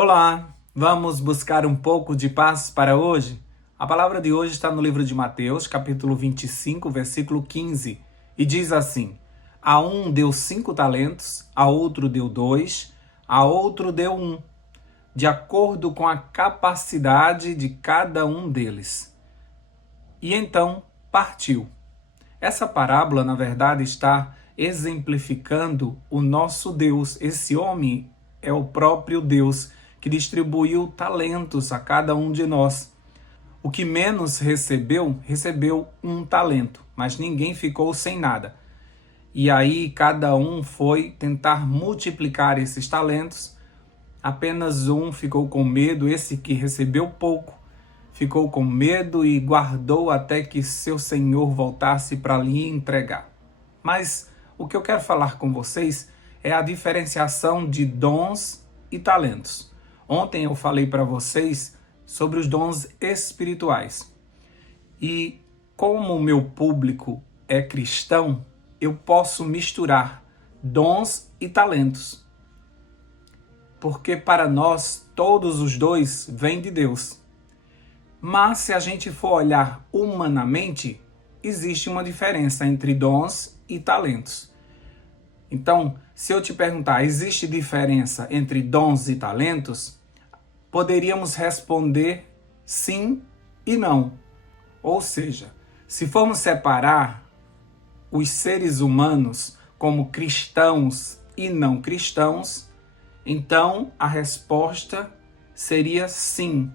Olá, vamos buscar um pouco de paz para hoje? A palavra de hoje está no livro de Mateus, capítulo 25, versículo 15, e diz assim: A um deu 5 talentos, a outro deu 2, a outro deu 1, de acordo com a capacidade de cada um deles. E então partiu. Essa parábola, na verdade, está exemplificando o nosso Deus. Esse homem é o próprio Deus que distribuiu talentos a cada um de nós. O que menos recebeu, recebeu 1 talento, mas ninguém ficou sem nada. E aí cada um foi tentar multiplicar esses talentos. Apenas um ficou com medo, esse que recebeu pouco, ficou com medo e guardou até que seu senhor voltasse para lhe entregar. Mas o que eu quero falar com vocês é a diferenciação de dons e talentos. Ontem eu falei para vocês sobre os dons espirituais. E como o meu público é cristão, eu posso misturar dons e talentos. Porque para nós, todos os dois vêm de Deus. Mas se a gente for olhar humanamente, existe uma diferença entre dons e talentos. Então, se eu te perguntar, existe diferença entre dons e talentos? Poderíamos responder sim e não. Ou seja, se formos separar os seres humanos como cristãos e não cristãos, então a resposta seria sim.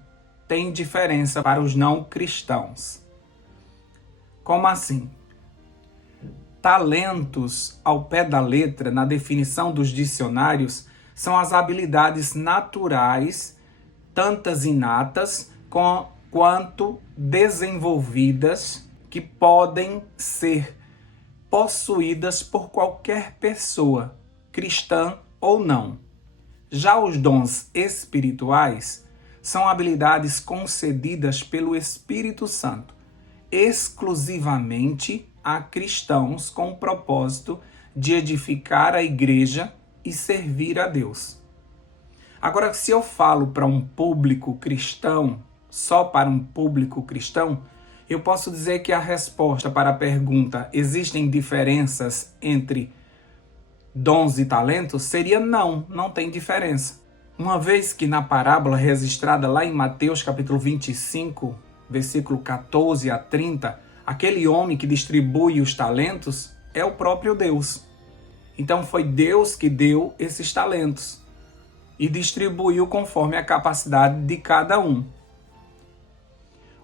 Tem diferença para os não cristãos. Como assim? Talentos, ao pé da letra, na definição dos dicionários, são as habilidades naturais, tantas inatas quanto desenvolvidas, que podem ser possuídas por qualquer pessoa, cristã ou não. Já os dons espirituais são habilidades concedidas pelo Espírito Santo, exclusivamente a cristãos com o propósito de edificar a igreja e servir a Deus. Agora, se eu falo para um público cristão, só para um público cristão, eu posso dizer que a resposta para a pergunta existem diferenças entre dons e talentos seria não, não tem diferença. Uma vez que na parábola registrada lá em Mateus capítulo 25, versículo 14 a 30, aquele homem que distribui os talentos é o próprio Deus. Então foi Deus que deu esses talentos e distribuiu conforme a capacidade de cada um.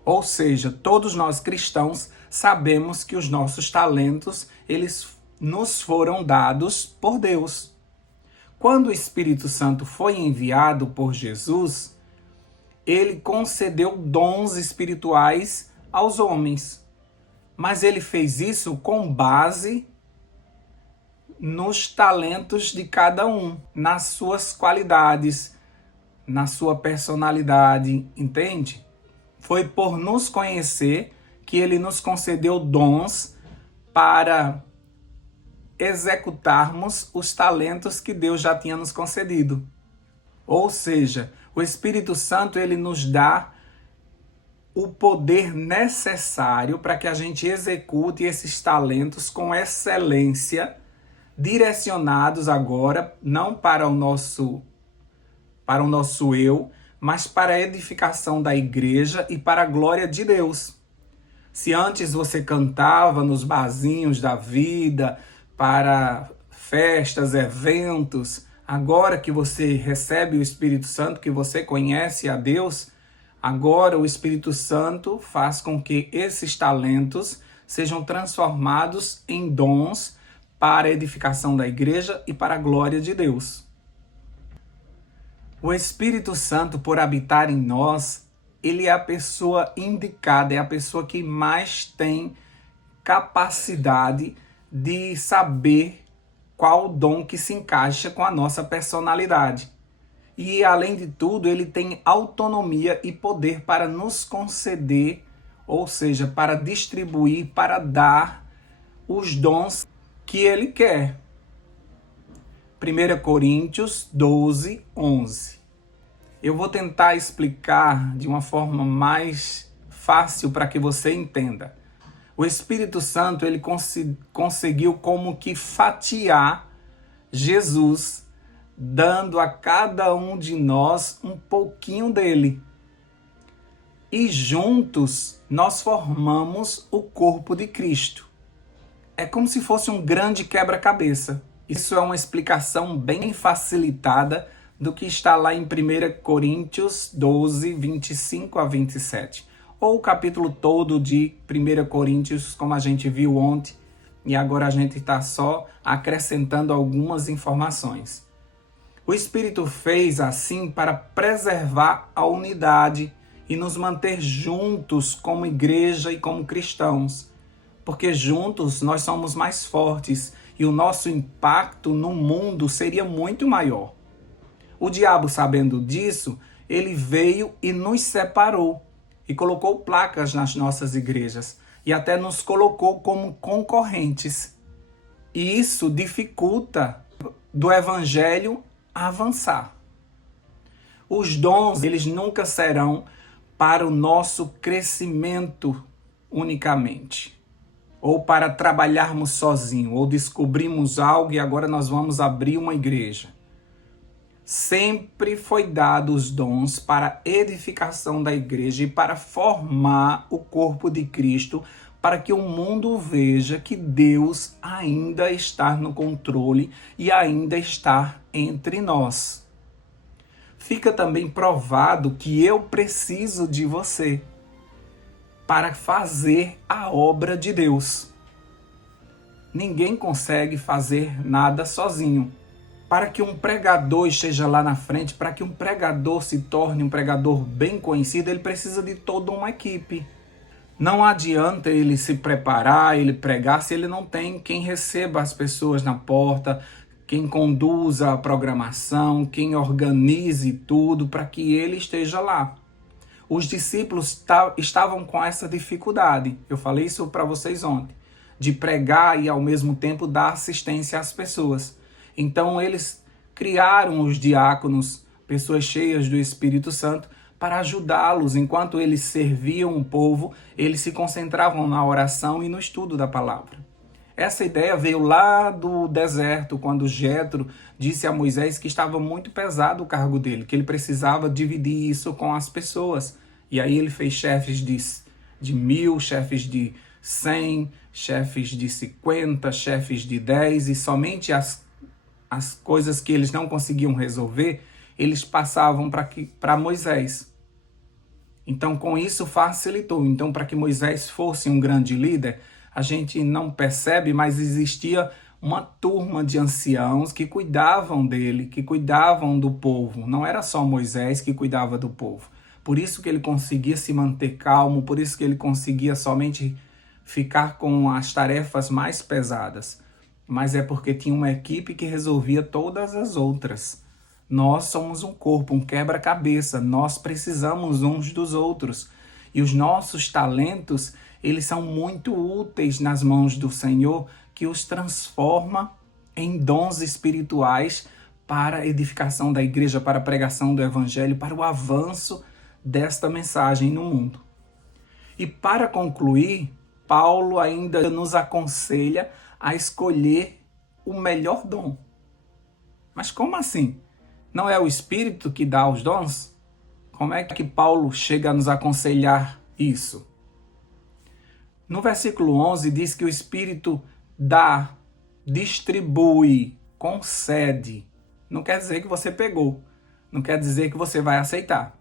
Ou seja, todos nós cristãos sabemos que os nossos talentos, eles nos foram dados por Deus. Quando o Espírito Santo foi enviado por Jesus, ele concedeu dons espirituais aos homens. Mas ele fez isso com base nos talentos de cada um, nas suas qualidades, na sua personalidade, entende? Foi por nos conhecer que ele nos concedeu dons para executarmos os talentos que Deus já tinha nos concedido. Ou seja, o Espírito Santo ele nos dá o poder necessário para que a gente execute esses talentos com excelência, direcionados agora não para o nosso eu, mas para a edificação da igreja e para a glória de Deus. Se antes você cantava nos barzinhos da vida, para festas, eventos, agora que você recebe o Espírito Santo, que você conhece a Deus, agora o Espírito Santo faz com que esses talentos sejam transformados em dons para a edificação da igreja e para a glória de Deus. O Espírito Santo, por habitar em nós, ele é a pessoa indicada, é a pessoa que mais tem capacidade de saber qual dom que se encaixa com a nossa personalidade. E, além de tudo, ele tem autonomia e poder para nos conceder, ou seja, para distribuir, para dar os dons que ele quer. 1 Coríntios 12, 11. Eu vou tentar explicar de uma forma mais fácil para que você entenda. O Espírito Santo, ele conseguiu como que fatiar Jesus, dando a cada um de nós um pouquinho dele. E juntos nós formamos o corpo de Cristo. É como se fosse um grande quebra-cabeça. Isso é uma explicação bem facilitada do que está lá em 1 Coríntios 12, 25 a 27. Ou o capítulo todo de 1 Coríntios, como a gente viu ontem, e agora a gente está só acrescentando algumas informações. O Espírito fez assim para preservar a unidade e nos manter juntos como igreja e como cristãos, porque juntos nós somos mais fortes e o nosso impacto no mundo seria muito maior. O diabo, sabendo disso, ele veio e nos separou e colocou placas nas nossas igrejas e até nos colocou como concorrentes. E isso dificulta do evangelho avançar. Os dons, eles nunca serão para o nosso crescimento unicamente, ou para trabalharmos sozinhos, ou descobrimos algo e agora nós vamos abrir uma igreja. Sempre foi dado os dons para a edificação da igreja e para formar o corpo de Cristo, para que o mundo veja que Deus ainda está no controle e ainda está entre nós. Fica também provado que eu preciso de você para fazer a obra de Deus. Ninguém consegue fazer nada sozinho. Para que um pregador esteja lá na frente, para que um pregador se torne um pregador bem conhecido, ele precisa de toda uma equipe. Não adianta ele se preparar, ele pregar, se ele não tem quem receba as pessoas na porta, quem conduza a programação, quem organize tudo para que ele esteja lá. Os discípulos estavam com essa dificuldade, eu falei isso para vocês ontem, de pregar e ao mesmo tempo dar assistência às pessoas. Então eles criaram os diáconos, pessoas cheias do Espírito Santo, para ajudá-los. Enquanto eles serviam o povo, eles se concentravam na oração e no estudo da palavra. Essa ideia veio lá do deserto, quando Jetro disse a Moisés que estava muito pesado o cargo dele, que ele precisava dividir isso com as pessoas. E aí ele fez chefes de 1000, chefes de 100, chefes de 50, chefes de 10, e somente as coisas que eles não conseguiam resolver, eles passavam para Moisés. Então, com isso facilitou. Então, para que Moisés fosse um grande líder, a gente não percebe, mas existia uma turma de anciãos que cuidavam dele, que cuidavam do povo. Não era só Moisés que cuidava do povo. Por isso que ele conseguia se manter calmo, por isso que ele conseguia somente ficar com as tarefas mais pesadas. Mas é porque tinha uma equipe que resolvia todas as outras. Nós somos um corpo, um quebra-cabeça, nós precisamos uns dos outros. E os nossos talentos, eles são muito úteis nas mãos do Senhor, que os transforma em dons espirituais para a edificação da igreja, para a pregação do evangelho, para o avanço desta mensagem no mundo. E para concluir, Paulo ainda nos aconselha a escolher o melhor dom. Mas como assim? Não é o Espírito que dá os dons? Como é que Paulo chega a nos aconselhar isso? No versículo 11 diz que o Espírito dá, distribui, concede. Não quer dizer que você pegou. Não quer dizer que você vai aceitar.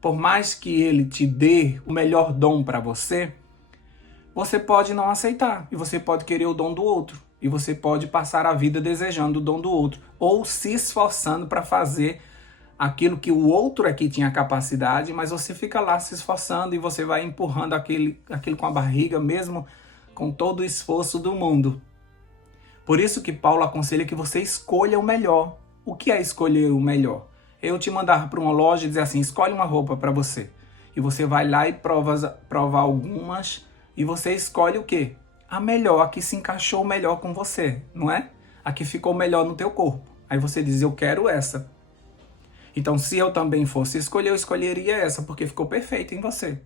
Por mais que ele te dê o melhor dom para você, você pode não aceitar. E você pode querer o dom do outro. E você pode passar a vida desejando o dom do outro. Ou se esforçando para fazer aquilo que o outro aqui tinha capacidade, mas você fica lá se esforçando e você vai empurrando aquilo com a barriga, mesmo com todo o esforço do mundo. Por isso que Paulo aconselha que você escolha o melhor. O que é escolher o melhor? Eu te mandar para uma loja e dizer assim, escolhe uma roupa para você. E você vai lá e prova algumas e você escolhe o quê? A melhor, a que se encaixou melhor com você, não é? A que ficou melhor no teu corpo. Aí você diz, eu quero essa. Então, se eu também fosse escolher, eu escolheria essa, porque ficou perfeita em você.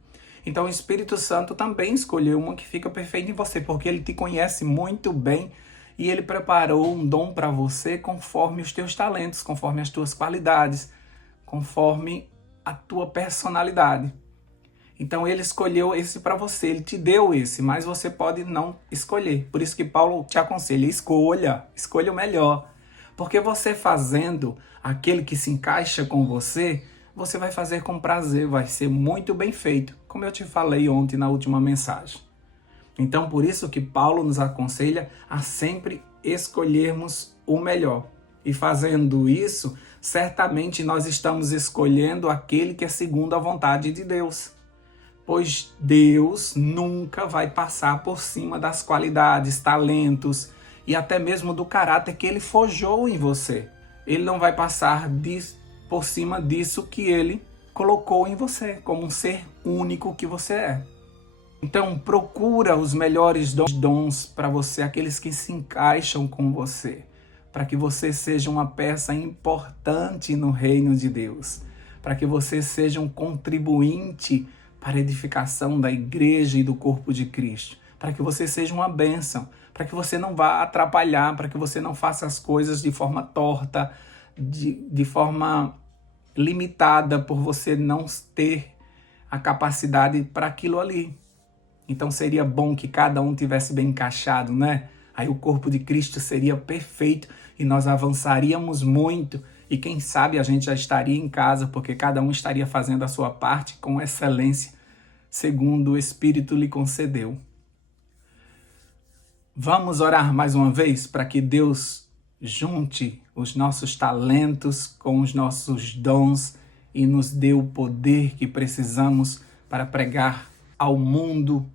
Então, o Espírito Santo também escolheu uma que fica perfeita em você, porque ele te conhece muito bem e ele preparou um dom para você conforme os teus talentos, conforme as tuas qualidades, conforme a tua personalidade. Então ele escolheu esse para você, ele te deu esse, mas você pode não escolher. Por isso que Paulo te aconselha, escolha o melhor. Porque você fazendo aquele que se encaixa com você, você vai fazer com prazer, vai ser muito bem feito, como eu te falei ontem na última mensagem. Então por isso que Paulo nos aconselha a sempre escolhermos o melhor. E fazendo isso, certamente nós estamos escolhendo aquele que é segundo a vontade de Deus. Pois Deus nunca vai passar por cima das qualidades, talentos e até mesmo do caráter que Ele forjou em você. Ele não vai passar por cima disso que Ele colocou em você, como um ser único que você é. Então procura os melhores dons para você, aqueles que se encaixam com você, para que você seja uma peça importante no reino de Deus, para que você seja um contribuinte para a edificação da igreja e do corpo de Cristo, para que você seja uma bênção, para que você não vá atrapalhar, para que você não faça as coisas de forma torta, de forma limitada, por você não ter a capacidade para aquilo ali. Então seria bom que cada um tivesse bem encaixado, né? Aí o corpo de Cristo seria perfeito e nós avançaríamos muito. E quem sabe a gente já estaria em casa, porque cada um estaria fazendo a sua parte com excelência, segundo o Espírito lhe concedeu. Vamos orar mais uma vez para que Deus junte os nossos talentos com os nossos dons e nos dê o poder que precisamos para pregar ao mundo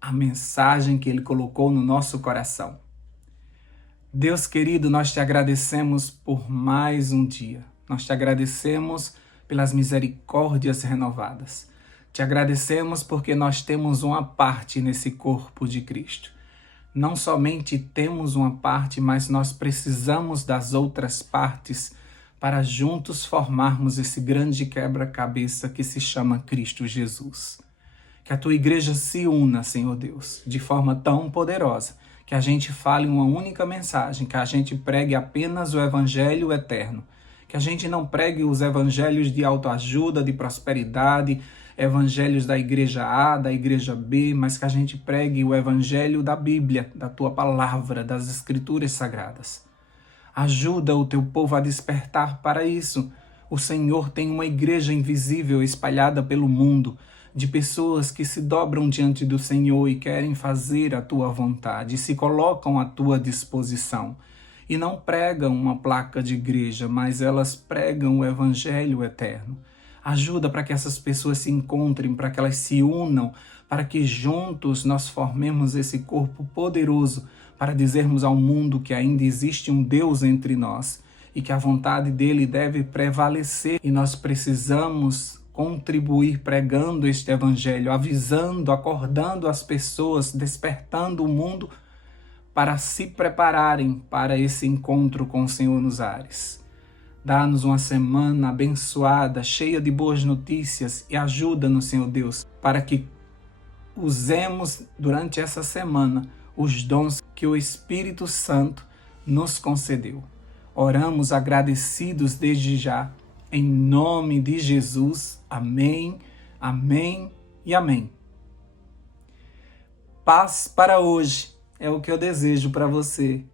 a mensagem que Ele colocou no nosso coração. Deus querido, nós te agradecemos por mais um dia. Nós te agradecemos pelas misericórdias renovadas. Te agradecemos porque nós temos uma parte nesse corpo de Cristo. Não somente temos uma parte, mas nós precisamos das outras partes para juntos formarmos esse grande quebra-cabeça que se chama Cristo Jesus. Que a tua igreja se una, Senhor Deus, de forma tão poderosa, que a gente fale uma única mensagem, que a gente pregue apenas o evangelho eterno, que a gente não pregue os evangelhos de autoajuda, de prosperidade, evangelhos da igreja A, da igreja B, mas que a gente pregue o evangelho da Bíblia, da tua palavra, das escrituras sagradas. Ajuda o teu povo a despertar para isso. O Senhor tem uma igreja invisível espalhada pelo mundo, de pessoas que se dobram diante do Senhor e querem fazer a tua vontade, e se colocam à tua disposição. E não pregam uma placa de igreja, mas elas pregam o evangelho eterno. Ajuda para que essas pessoas se encontrem, para que elas se unam, para que juntos nós formemos esse corpo poderoso para dizermos ao mundo que ainda existe um Deus entre nós e que a vontade dele deve prevalecer e nós precisamos contribuir pregando este evangelho, avisando, acordando as pessoas, despertando o mundo para se prepararem para esse encontro com o Senhor nos ares. Dá-nos uma semana abençoada, cheia de boas notícias e ajuda-nos, Senhor Deus, para que usemos durante essa semana os dons que o Espírito Santo nos concedeu. Oramos agradecidos desde já, em nome de Jesus. Amém, amém e amém. Paz para hoje é o que eu desejo para você.